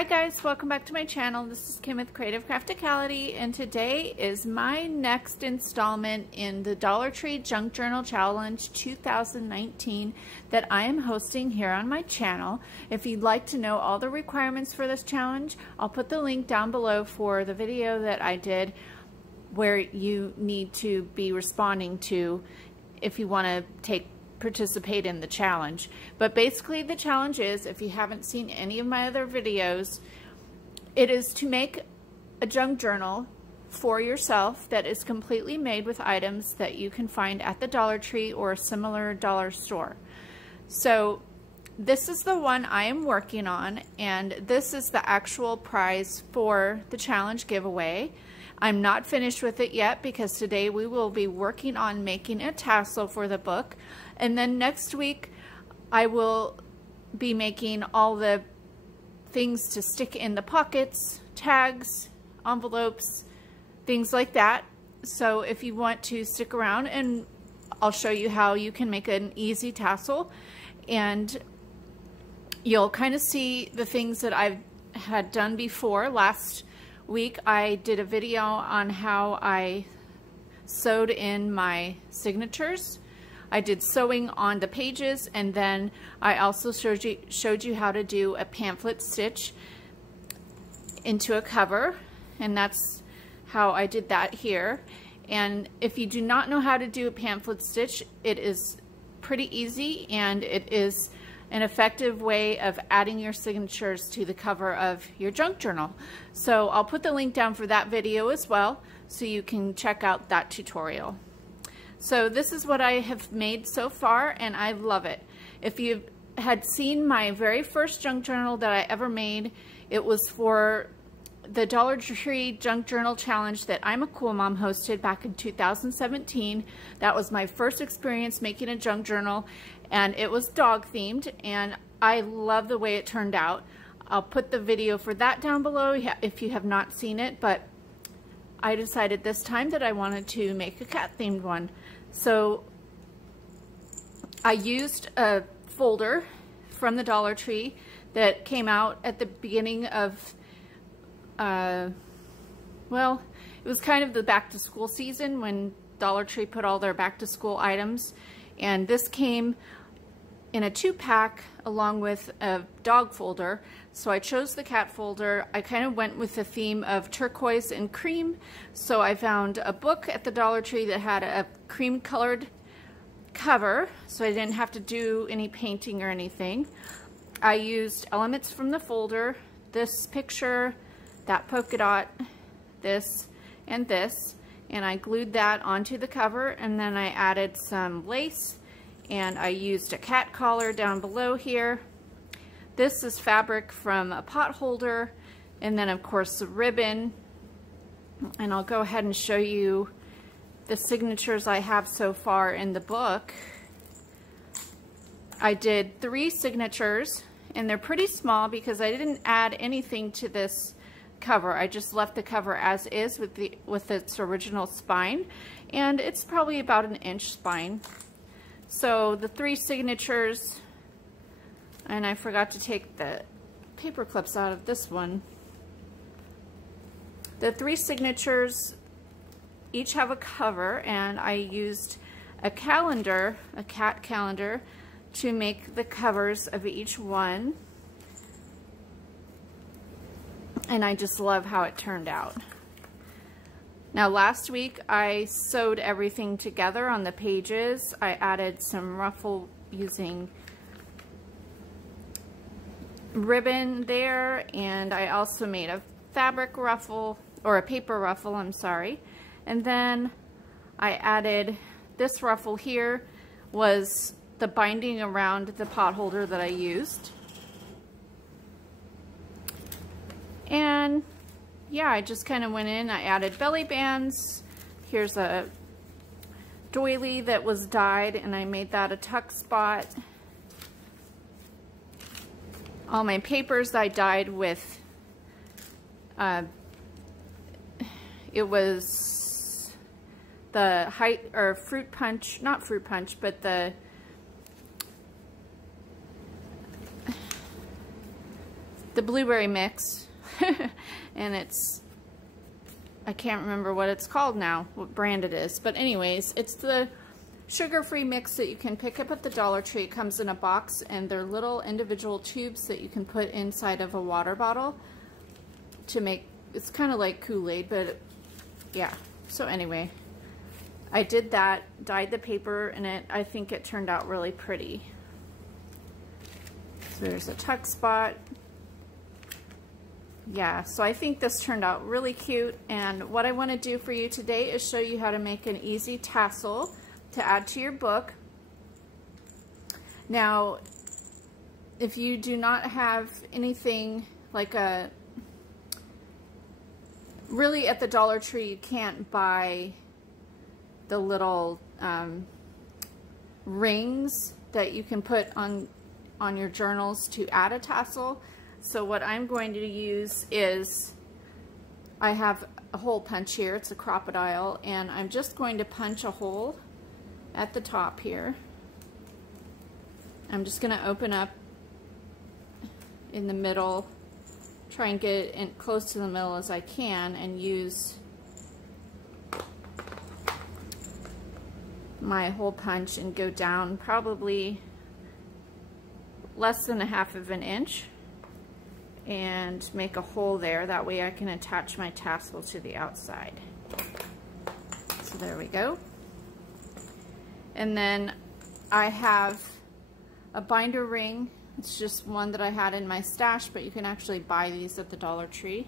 Hi guys, welcome back to my channel. This is Kim with Creative Crafticality, and today is my next installment in the Dollar Tree Junk Journal Challenge 2019 that I am hosting here on my channel. If you'd like to know all the requirements for this challenge, I'll put the link down below for the video that I did where you need to be responding to if you want to participate in the challenge. But basically the challenge is, if you haven't seen any of my other videos, it is to make a junk journal for yourself that is completely made with items that you can find at the Dollar Tree or a similar dollar store. So this is the one I am working on, and this is the actual prize for the challenge giveaway. I'm not finished with it yet because today we will be working on making a tassel for the book, and then next week I will be making all the things to stick in the pockets, tags, envelopes, things like that. So if you want to stick around, and I'll show you how you can make an easy tassel, and you'll kind of see the things that I've had done before. Last week I did a video on how I sewed in my signatures. I did sewing on the pages, and then I also showed you how to do a pamphlet stitch into a cover, and that's how I did that here. And if you do not know how to do a pamphlet stitch, it is pretty easy, and it is an effective way of adding your signatures to the cover of your junk journal. So I'll put the link down for that video as well, so you can check out that tutorial. So this is what I have made so far, and I love it. If you had seen my very first junk journal that I ever made, it was for the Dollar Tree Junk Journal Challenge that I'm a Cool Mom hosted back in 2017. That was my first experience making a junk journal, and it was dog themed, and I love the way it turned out. I'll put the video for that down below if you have not seen it, but I decided this time that I wanted to make a cat themed one. So I used a folder from the Dollar Tree that came out at the beginning of well, it was kind of the back to school season when Dollar Tree put all their back to school items, and this came in a 2-pack along with a dog folder. So I chose the cat folder. I kind of went with the theme of turquoise and cream, so I found a book at the Dollar Tree that had a cream colored cover, so I didn't have to do any painting or anything. I used elements from the folder, this picture, that polka dot, this, and this, and I glued that onto the cover, and then I added some lace, and I used a cat collar down below here. This is fabric from a pot holder, and then of course the ribbon, and I'll go ahead and show you the signatures I have so far in the book. I did 3 signatures, and they're pretty small because I didn't add anything to this cover. I just left the cover as is with its original spine, and it's probably about an inch spine. So the 3 signatures, and I forgot to take the paper clips out of this one. The 3 signatures each have a cover, and I used a calendar, a cat calendar, to make the covers of each one. And I just love how it turned out. Now last week I sewed everything together on the pages. I added some ruffle using ribbon there, and I also made a fabric ruffle, or a paper ruffle, I'm sorry. And then I added this ruffle here, was the binding around the pot holder that I used. And yeah, I just kind of went in, I added belly bands. Here's a doily that was dyed, and I made that a tuck spot. All my papers I dyed with, it was the fruit punch, not fruit punch, but the the blueberry mix. And it's, I can't remember what it's called now, what brand it is. But anyways, it's the sugar-free mix that you can pick up at the Dollar Tree. It comes in a box, and they're little individual tubes that you can put inside of a water bottle to make, it's kind of like Kool-Aid, but yeah. So anyway, I did that, dyed the paper, and I think it turned out really pretty. So there's a tuck spot. Yeah, so I think this turned out really cute, and what I want to do for you today is show you how to make an easy tassel to add to your book. Now, if you do not have anything like a, really at the Dollar Tree you can't buy the little rings that you can put on your journals to add a tassel. So what I'm going to use is, I have a hole punch here, it's a crocodile, and I'm just going to punch a hole at the top here. I'm just going to open up in the middle, try and get it in close to the middle as I can, and use my hole punch and go down probably less than 1/2 of an inch and make a hole there. That way I can attach my tassel to the outside. So there we go. And then I have a binder ring. It's just one that I had in my stash, but you can actually buy these at the Dollar Tree.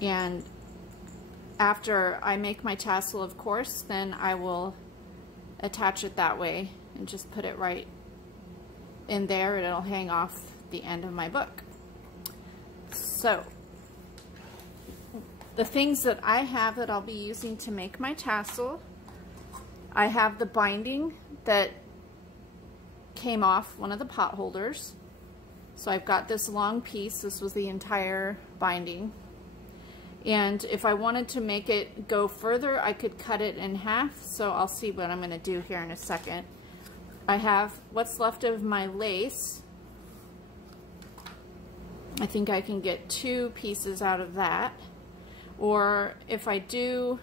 And after I make my tassel, of course, then I will attach it that way and just put it right in there, and it'll hang off the end of my book. So the things that I have that I'll be using to make my tassel, I have the binding that came off one of the pot holders. So I've got this long piece. This was the entire binding. And if I wanted to make it go further, I could cut it in half. So I'll see what I'm going to do here in a second. I have what's left of my lace. I think I can get 2 pieces out of that. Or if I do,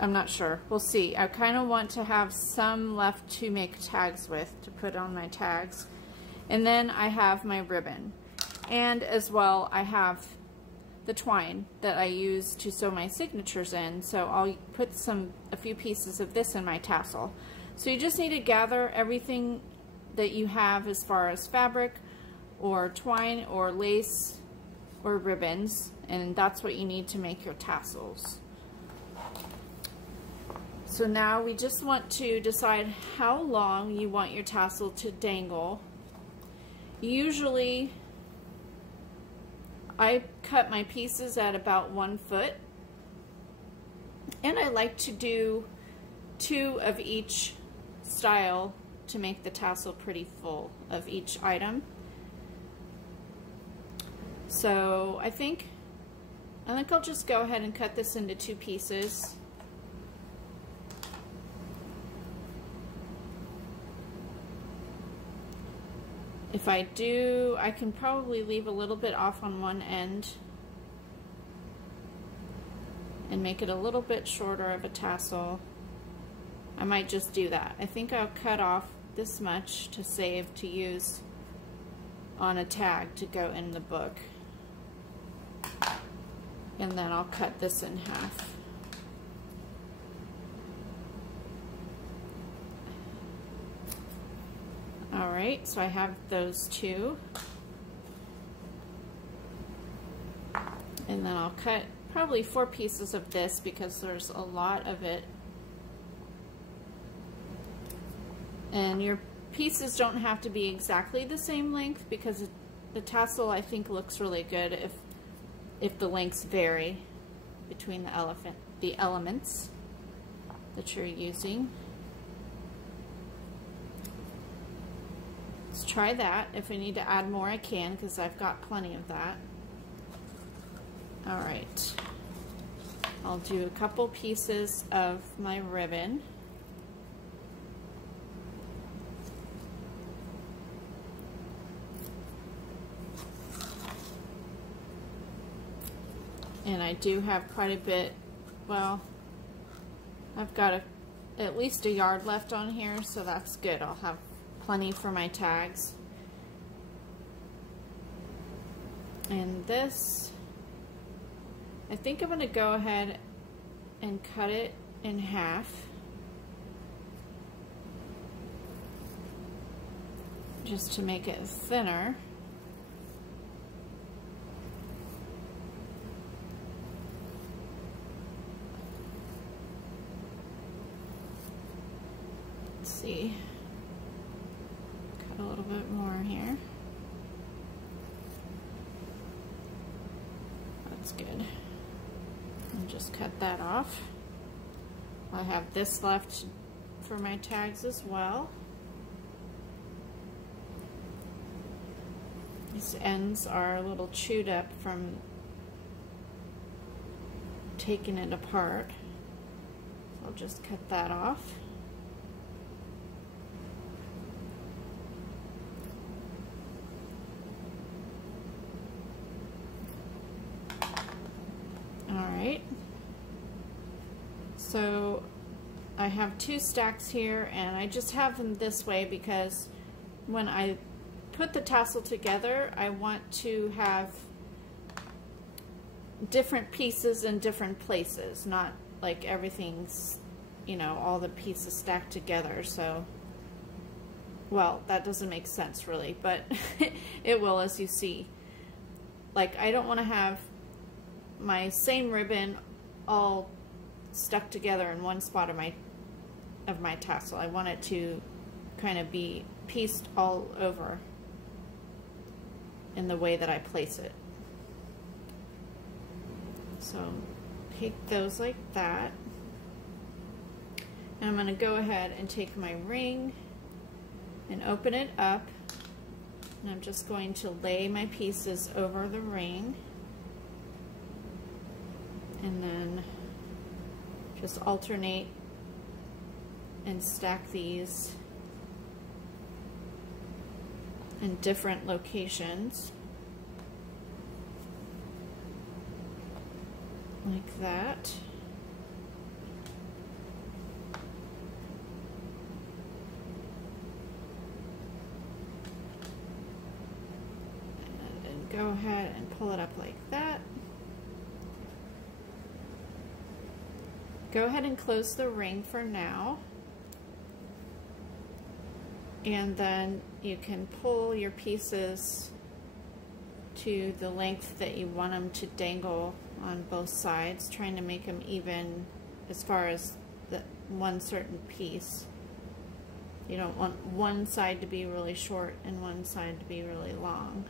I'm not sure. We'll see. I kind of want to have some left to make tags with, to put on my tags. And then I have my ribbon. And as well, I have the twine that I use to sew my signatures in. So I'll put a few pieces of this in my tassel. So you just need to gather everything that you have as far as fabric or twine or lace or ribbons, and that's what you need to make your tassels. So now we just want to decide how long you want your tassel to dangle. Usually I cut my pieces at about 1 foot, and I like to do 2 of each style to make the tassel pretty full of each item. So I think I'll just go ahead and cut this into 2 pieces. If I do, I can probably leave a little bit off on one end and make it a little bit shorter of a tassel. I might just do that. I think I'll cut off this much to save to use on a tag to go in the book. And then I'll cut this in half. Alright, so I have those 2. And then I'll cut probably 4 pieces of this because there's a lot of it. And your pieces don't have to be exactly the same length, because the tassel, I think, looks really good if the lengths vary between the elements that you're using. Let's try that. If I need to add more, I can, because I've got plenty of that. All right. I'll do a couple pieces of my ribbon. And I do have quite a bit, well, I've got at least a yard left on here, so that's good. I'll have plenty for my tags. And this, I think I'm going to go ahead and cut it in half. Just to make it thinner. Let's see. Cut a little bit more here. That's good. And just cut that off. I have this left for my tags as well. These ends are a little chewed up from taking it apart. So I'll just cut that off. Alright. So I have 2 stacks here, and I just have them this way because when I put the tassel together, I want to have different pieces in different places, not like everything's, you know, all the pieces stacked together. So, well, that doesn't make sense really, but it will as you see. Like, I don't want to have my same ribbon all stuck together in one spot of my tassel. I want it to kind of be pieced all over in the way that I place it. So take those like that. And I'm going to go ahead and take my ring and open it up. And I'm just going to lay my pieces over the ring. And then just alternate and stack these in different locations like that. And go ahead and pull it up like that. Go ahead and close the ring for now. And then you can pull your pieces to the length that you want them to dangle on both sides, trying to make them even as far as the one certain piece. You don't want one side to be really short and one side to be really long.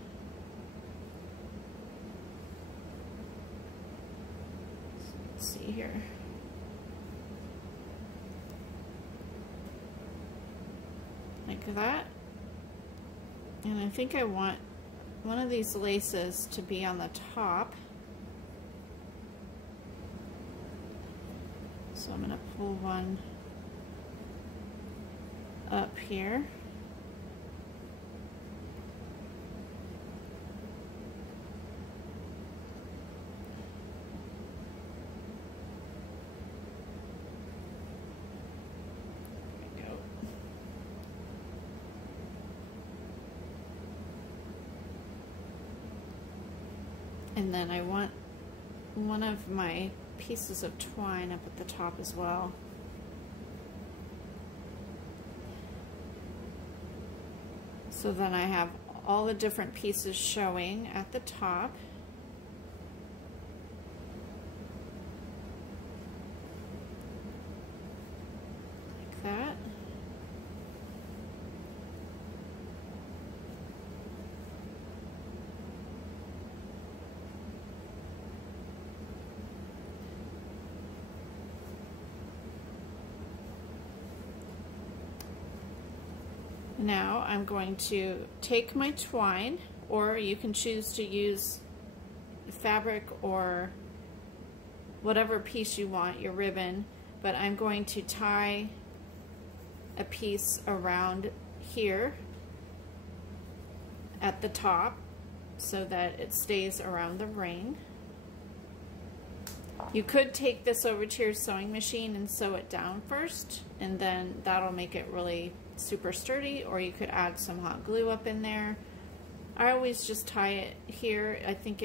Let's see here. Like that. And I think I want one of these laces to be on the top. So I'm going to pull one up here. And then I want one of my pieces of twine up at the top as well. So then I have all the different pieces showing at the top. Like that. Now I'm going to take my twine, or you can choose to use fabric or whatever piece you want, your ribbon, but I'm going to tie a piece around here at the top so that it stays around the ring. You could take this over to your sewing machine and sew it down first, and then that'll make it really super sturdy, or you could add some hot glue up in there. I always just tie it here. I think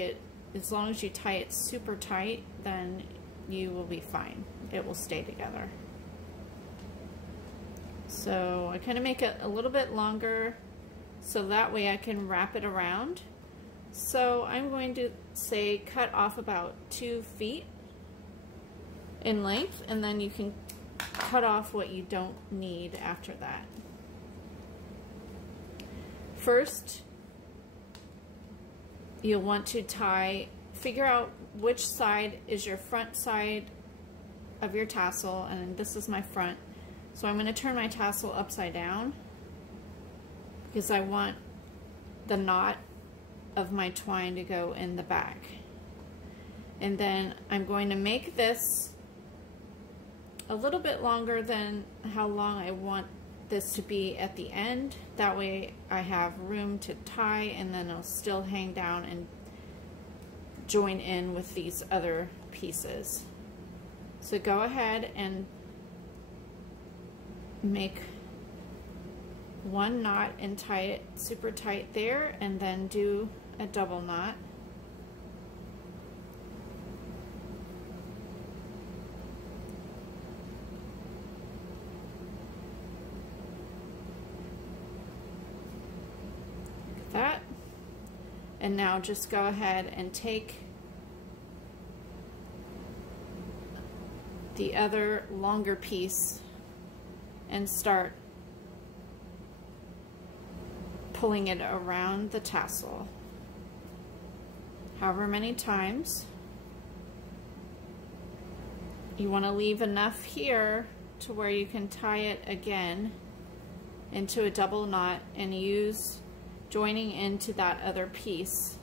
as long as you tie it super tight, then you will be fine. It will stay together. So I kind of make it a little bit longer so that way I can wrap it around. So I'm going to say cut off about 2 feet in length, and then you can cut off what you don't need after that. First, you'll want to figure out which side is your front side of your tassel, and this is my front. So I'm going to turn my tassel upside down because I want the knot of my twine to go in the back. And then I'm going to make this a little bit longer than how long I want this to be at the end. That way I have room to tie, and then it'll still hang down and join in with these other pieces. So go ahead and make one knot and tie it super tight there, and then do a double knot. Like that. And now just go ahead and take the other longer piece and start pulling it around the tassel however many times. You want to leave enough here to where you can tie it again into a double knot and use joining into that other piece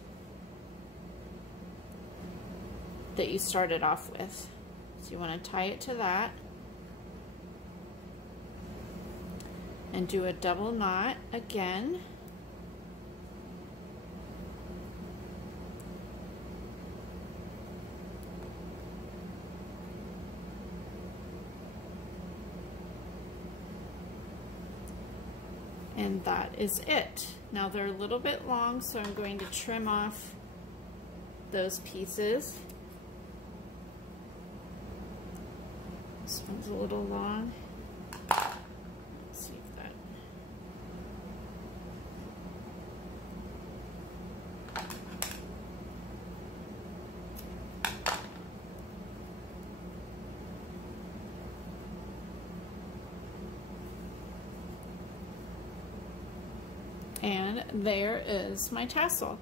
that you started off with. So you want to tie it to that and do a double knot again. And that is it. Now they're a little bit long, so I'm going to trim off those pieces. This one's a little long. Let's see if that... And there is my tassel.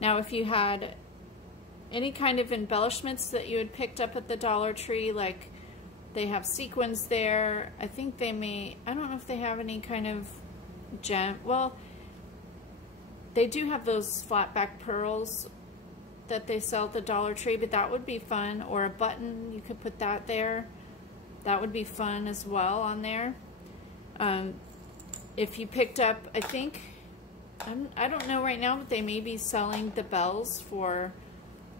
Now if you had any kind of embellishments that you had picked up at the Dollar Tree, like they have sequins there, I think they may, I don't know if they have any kind of gem, well, they do have those flat back pearls that they sell at the Dollar Tree, but that would be fun. Or a button, you could put that there. That would be fun as well on there. If you picked up, I think, I don't know right now, but they may be selling the bells for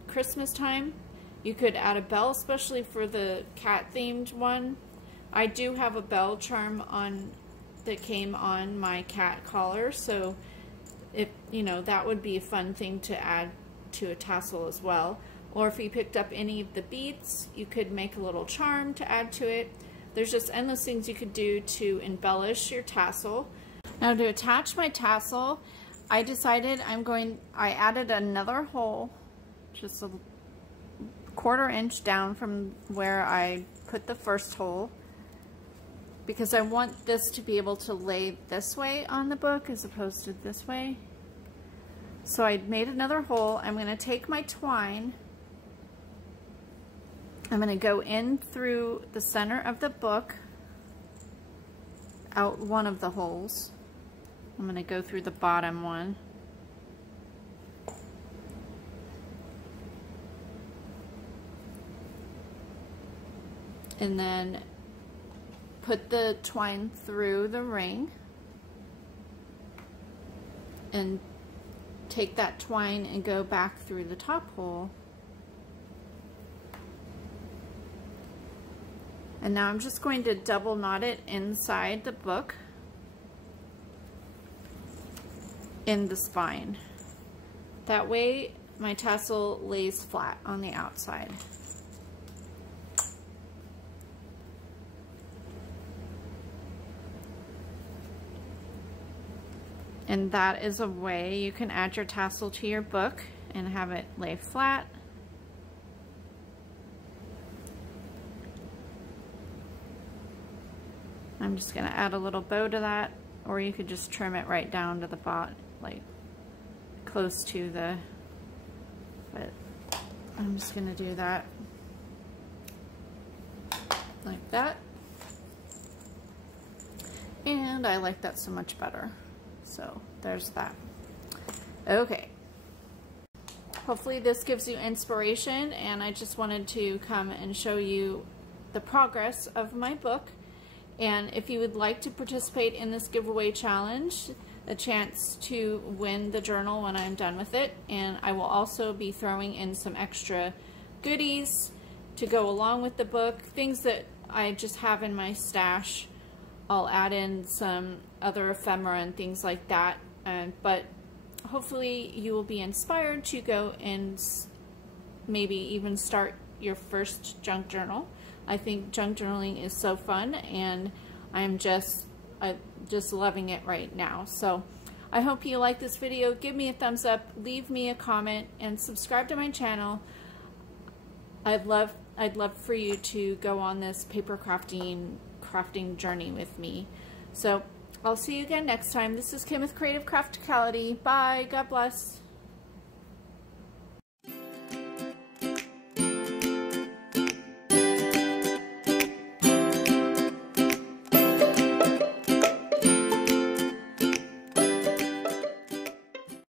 Christmas time. You could add a bell, especially for the cat themed one. I do have a bell charm on that came on my cat collar, so if you know, that would be a fun thing to add to a tassel as well. Or if you picked up any of the beads, you could make a little charm to add to it. There's just endless things you could do to embellish your tassel. Now to attach my tassel, I decided I added another hole, just a 1/4 inch down from where I put the first hole, because I want this to be able to lay this way on the book as opposed to this way. So I made another hole. I'm going to take my twine, I'm going to go in through the center of the book, out one of the holes. I'm going to go through the bottom one. And then put the twine through the ring and take that twine and go back through the top hole And now I'm just going to double knot it inside the book in the spine. That way my tassel lays flat on the outside. And that is a way you can add your tassel to your book and have it lay flat. I'm just going to add a little bow to that, or you could just trim it right down to the bottom, like close to the, but I'm just going to do that like that. And I like that so much better. So there's that. Okay. Hopefully this gives you inspiration, and I just wanted to come and show you the progress of my book. And if you would like to participate in this giveaway challenge, a chance to win the journal when I'm done with it, and I will also be throwing in some extra goodies to go along with the book, things that I just have in my stash. I'll add in some other ephemera and things like that, but hopefully you will be inspired to go and maybe even start your first junk journal. I think junk journaling is so fun, and I'm just loving it right now. So I hope you like this video. Give me a thumbs up, leave me a comment, and subscribe to my channel. I'd love for you to go on this paper crafting journey with me. So I'll see you again next time. This is Kim with Creative Crafticality. Bye. God bless.